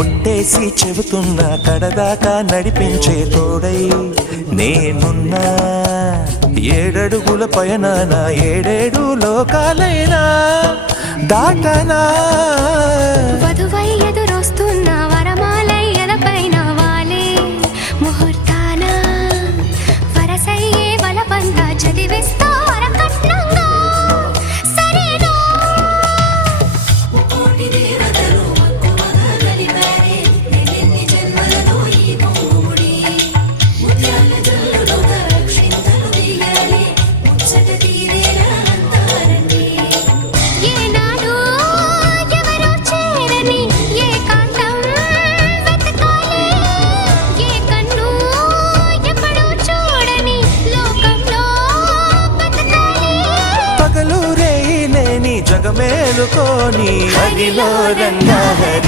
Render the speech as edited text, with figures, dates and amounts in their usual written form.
ఒట్టేసి చెబుతున్నా కడదాకా నడిపించే తోడై నేనున్నా. 7 అడుగుల పయనాన 7 లోకాలైనా దాటనా. వధువై ఎదురొస్తున్న వరమాలై ఎదపైన వాలే ముహూర్తాన వరసయ్యే వలపంతా చదివిస్తా వరకట్నంగా సరేనా. కోటి దేవతలు మక్కువగా కలిపారే ఎన్ని జన్మలలో ఈ నోముడి ముత్యాల జల్లులుగా రక్షింతలు దిగాలి ముచ్చట తీరేలా అంతారండి. ఏనాడు ఎవరో చేరని ఏకాంతం వెతకాలి. ఏ కన్ను ఎప్పుడూ చూడని లోకంలో బతకాలి. పగలు రేయి లేని జగమేలుకోని హరిలో రంగా హరి.